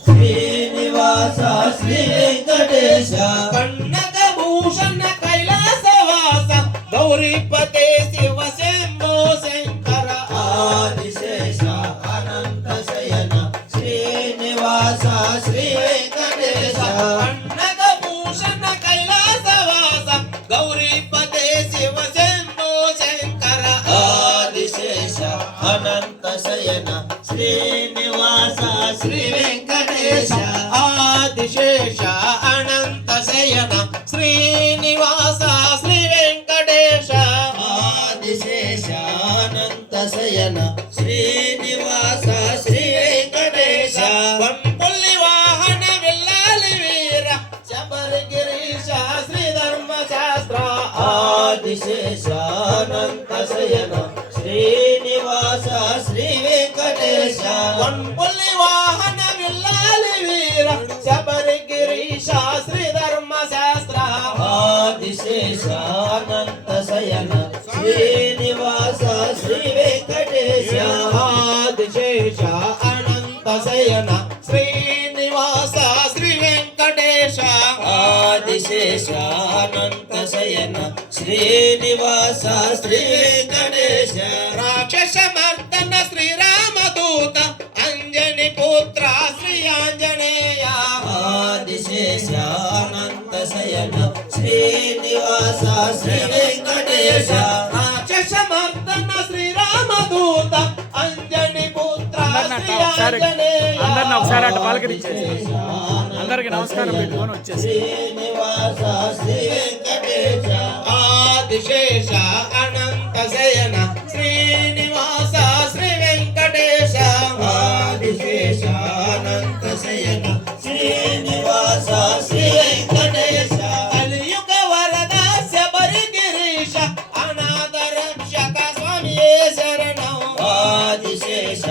శ్రీనివాస శ్రీ వెంకటేశ కన్నక భూషణ కైలాసవాస గౌరీపతే శివ శంభో శంకర ఆదిశేష అనంత శయన శ్రీనివాస శ్రీ వెంకటేశ కన్నక భూషణ కైలాసవాస గౌరీపతే శివ శంభో శంకర ఆదిశేష అనంత శయన శ్రీనివాస శ్రీ వెంకటేశ ఆదిశేష అనంత శయన శ్రీనివాస శ్రీ వెంకటేశ ఆదిశేష అనంత శయన శ్రీనివాస శ్రీ వెంకటేశ వంపుల్లి వాహన విల్లాలి వీర శబరిగిరీశ శ్రీ ధర్మశాస్త్ర ఆదిశేష అనంత శయన శ్రీనివాస శ్రీ వెంకటేశ వంపుల్లి వాహన విల్లాలి వీర శబరిగిరీశ శ్రీ ధర్మశాస్త్ర ఆదిశేష అనంత శయన శ్రీనివాస శ్రీ వెంకటేశ ఆదిశేష అనంత శయన శ్రీనివాస శ్రీ వెంకటేశ ఆదిశేష అనంత శయన శ్రీనివాస శ్రీ వెంకటేశ రాక్షస మర్దన శ్రీరామదూత అంజని పుత్ర శ్రీ ఆంజనేయ ఆదిశేష అనంత శయన శ్రీనివాస శ్రీ వెంకటేశ రాక్షస మర్దన శ్రీరామదూత అంజని పుత్ర శ్రీ ఆంజనేయ అందరిని ఒకసారి అటు పలకరించేసి అందరికి నమస్కారం పెట్టుకొని వచ్చేసి శ్రీనివాస శ్రీ వెంకటేశ ఆదిశేష అనంత శయన శ్రీనివాస శ్రీ వెంకటేశ ఆదిశేష అనంత శయన శ్రీనివాస శ్రీ వెంకటేశ కలియుగ వరద శబరిగిరీశ అనాథ రక్షక స్వామియే శరణం ఆదిశేష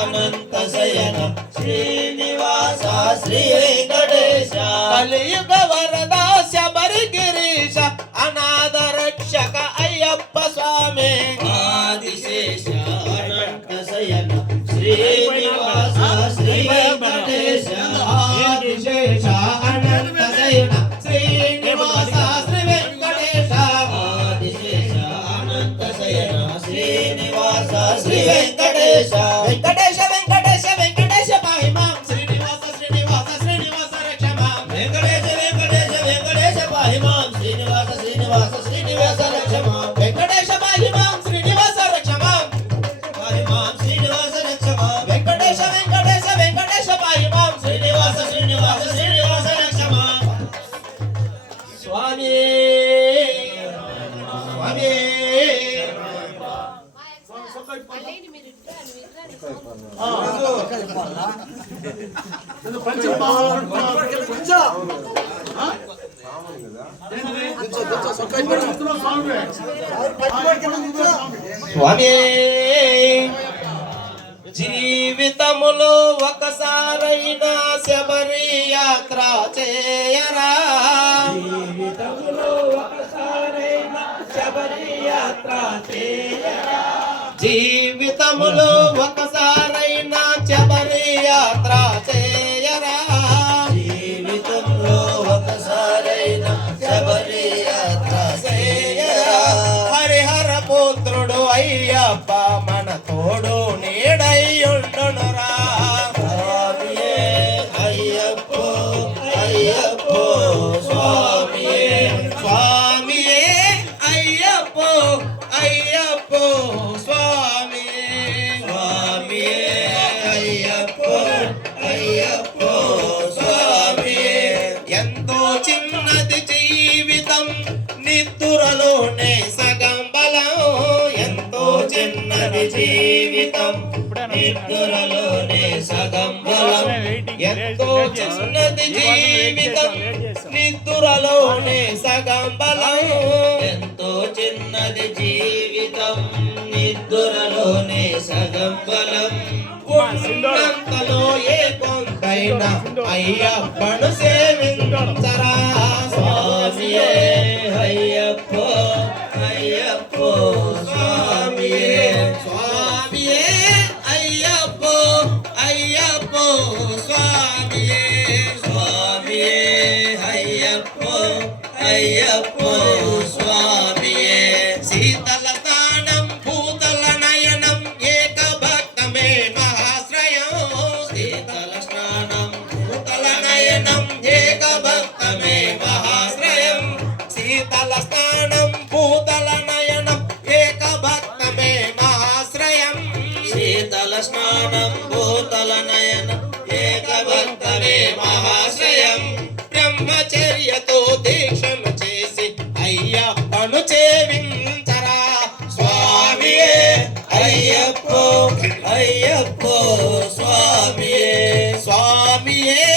అనంత శయన శ్రీనివాస శ్రీ వెంకటేశ కలియుగ వరద శబరిగిరీశ అనాథ రక్షక అయ్యప్ప స్వామి ఆదిశేష అనంత శయన శ్రీనివాస శ్రీ వెంకటేశ ఆదిశేష అనంత శయన శ్రీనివాస శ్రీ వెంకటేశ ఆదిశేష అనంత శయన శ్రీనివాస శ్రీ వెంకటేశ వెంకటేశ వెంకటేశ వెంకటేశ పాహి మాం శ్రీనివాస శ్రీనివాస శ్రీనివాస రక్ష మాం వెంకటేశ వెంకటేశ వెంకటేశ పాహి మాం శ్రీనివాస శ్రీనివాస శ్రీనివాస రక్ష మాం వెంకటేశ పాహి మాం శ్రీనివాస రక్ష మాం పాహి మాం శ్రీనివాస రక్ష మాం వెంకటేశ వెంకటేశ వెంకటేశ పాహి మాం శ్రీనివాస శ్రీనివాస శ్రీనివాస రక్ష మాం స్వామి స్వామి స్వామి జీవితములో ఒకసారైనా శబరి యాత్ర చేయరా జీవితములో ఒకసారైనా శబరి యాత్ర చేయరా జీవితములో ఒకసారైనా శబరి యాత్ర చేయరా జీవితంలో ఒకసారైనా శబరి యాత్ర చేయరా హరిహర పుత్రుడు అయ్యప్ప మన తోడు నీడయ్యుండునురా స్వామియే అయ్యప్పో అయ్యప్పో స్వామియే స్వామియే అయ్యప్పో అయ్యప్పో స్వామియే స్వామియే అయ్యప్పో అయ్యప్పో స్వామియే ఎంతో చిన్నది జీవితం నిద్దురలోనే సగం బలం ఎంతో చిన్నది జీవితం నిద్రలోనే సగం బలం ఎంతో చిన్నది జీవితం నిద్దురలోనే సగం బలం ఎంతో చిన్నది జీవితం నిద్రలోనే సగం బలం ఉన్నంతలో ఏ కొంతైనా అయ్యప్పను సేవించరా స్వామియే అయ్యప్పో అయ్యప్పో స్వామియే స్వామియే అయ్యప్పో అయ్యప్ప అయ్యప్పో స్వామియే స్వామియే అయ్యప్పో అయ్యప్పో స్వామియే శీతల స్నానం భూతల నయనం ఏక భక్తమే మహాశ్రయం శీతల స్నానం భూతల నయనం ఏక భక్తమే మహాశ్రయం శీతల స్నానం భూతల నయనం ఏక భక్తమే మహాశ్రయం శీతల స్నానం భూతల నయనం ఏకభక్తమే మహాశ్రయం బ్రహ్మచర్యతో దీక్షను చేసి అయ్యప్పను చేవించరా స్వామియే అయ్యప్పో అయ్యప్పో స్వామియే స్వామియే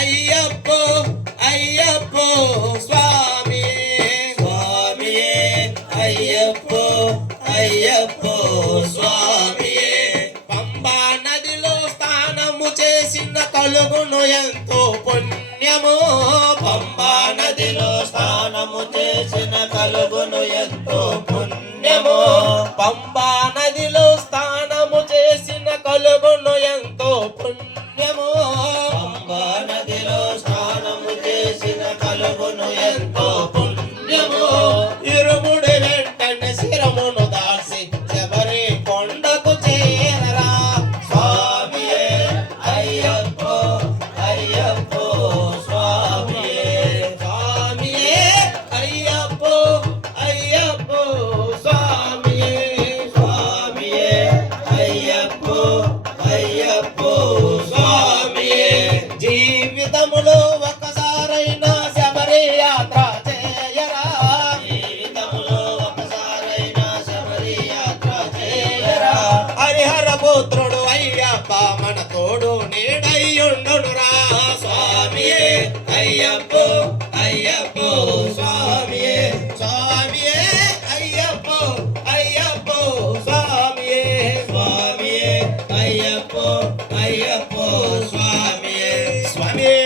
అయ్యప్పో అయ్యప్పో స్వామియే స్వామియే అయ్యప్పో అయ్యప్పో స్వామియే పంబా నదిలో స్నానము చేసిన కలుగును ఎంతో పుణ్యము పంబా నదిలో స్నానము చేసిన కలుగును ఎంతో పుణ్యము పంబా నదిలో స్నానము చేసిన కలుగును ఎంతో పుణ్యము పంబా నదిలో స్నానము చేసిన కలుగును ఎంతో పుణ్యము ఇరుముడి వెంటనే శిరమును దాల్చి శబరి కొండకు చేరరా స్వామియే అయ్యప్పో అయ్యప్పో స్వామియే స్వామియే అయ్యప్పో అయ్యప్పో స్వామియే స్వామియే అయ్యప్పో అయ్యప్పో స్వామియే జీవితములో ఒకసారైనా శబరి యాత్ర చేయరా జీవితములో ఒకసారైనా శబరి యాత్ర చేయరా హరిహర పుత్రుడు అయ్యప్ప మన తోడు నీడయ్యుండునురా స్వామియే అయ్యప్పో అయ్యప్పో స్వామియే స్వామియే అయ్యప్పో అయ్యప్పో స్వామియే స్వామియే అయ్యప్పో అయ్యప్పో స్వామియే స్వామియే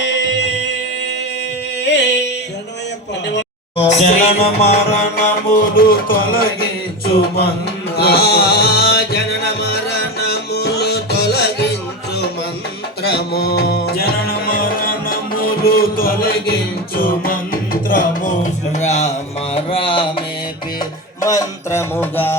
జనన మరణములు తొలగించు ఆ జనన మరణములు తొలగించు మంత్రము జనన మరణములు తొలగించు మంత్రము రామ రామేపి మంత్రముగా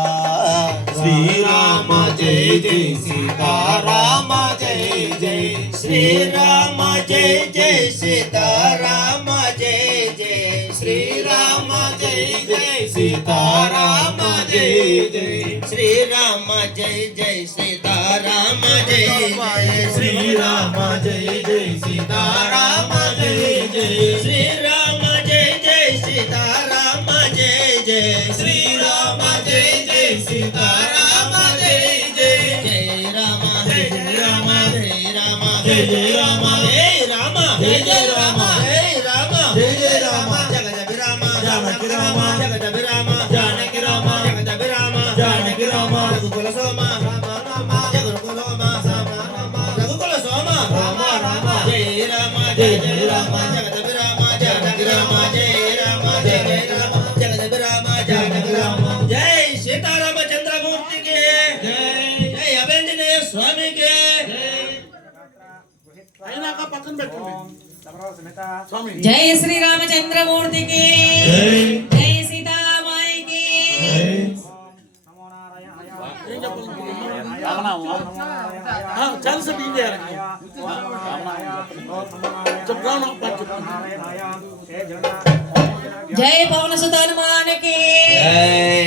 శ్రీరామ జయ జయ సీతారామ జయ జయ శ్రీరామ జయ జయ సీతారామ జయ జయ శ్రీరామ జయ జయ సీతారామ జయ జయ శ్రీరామ జయ జయ సీతారామ జయ జయ శ్రీరామ జయ జయ సీతారామ జయ జయ శ్రీరామ జయ జయ సీతారామ జయ జయ శ్రీరామ జయ జయ సీతారామ జయ జయ జయ రామ జయ రామ జయ రామ జయ జయ రామ జయ రామ జయ జయ రామ జయ రామ జయ జయ రామ జగదభి రామ జానకి రామ జగదభి రామ జానకి రామ జగదభి రామ జానకి రామ రఘుకుల సోమ రామ రామ జగరుకుల సోమ రామ రామ రఘుకుల సోమ రామ రామ జయ రామ జయ జయ రామ జగదభి రామ జానకి రామ జయ రామ జయ జయ రామ జగదభి రామ జానకి రామ జై సీతారామచంద్రమూర్తికి జై అభంజనేయ స్వామికి జై శ్రీరామచంద్రమూర్తికి జై జై సీతామాయికి జై పవన సుత హనుమానికి జై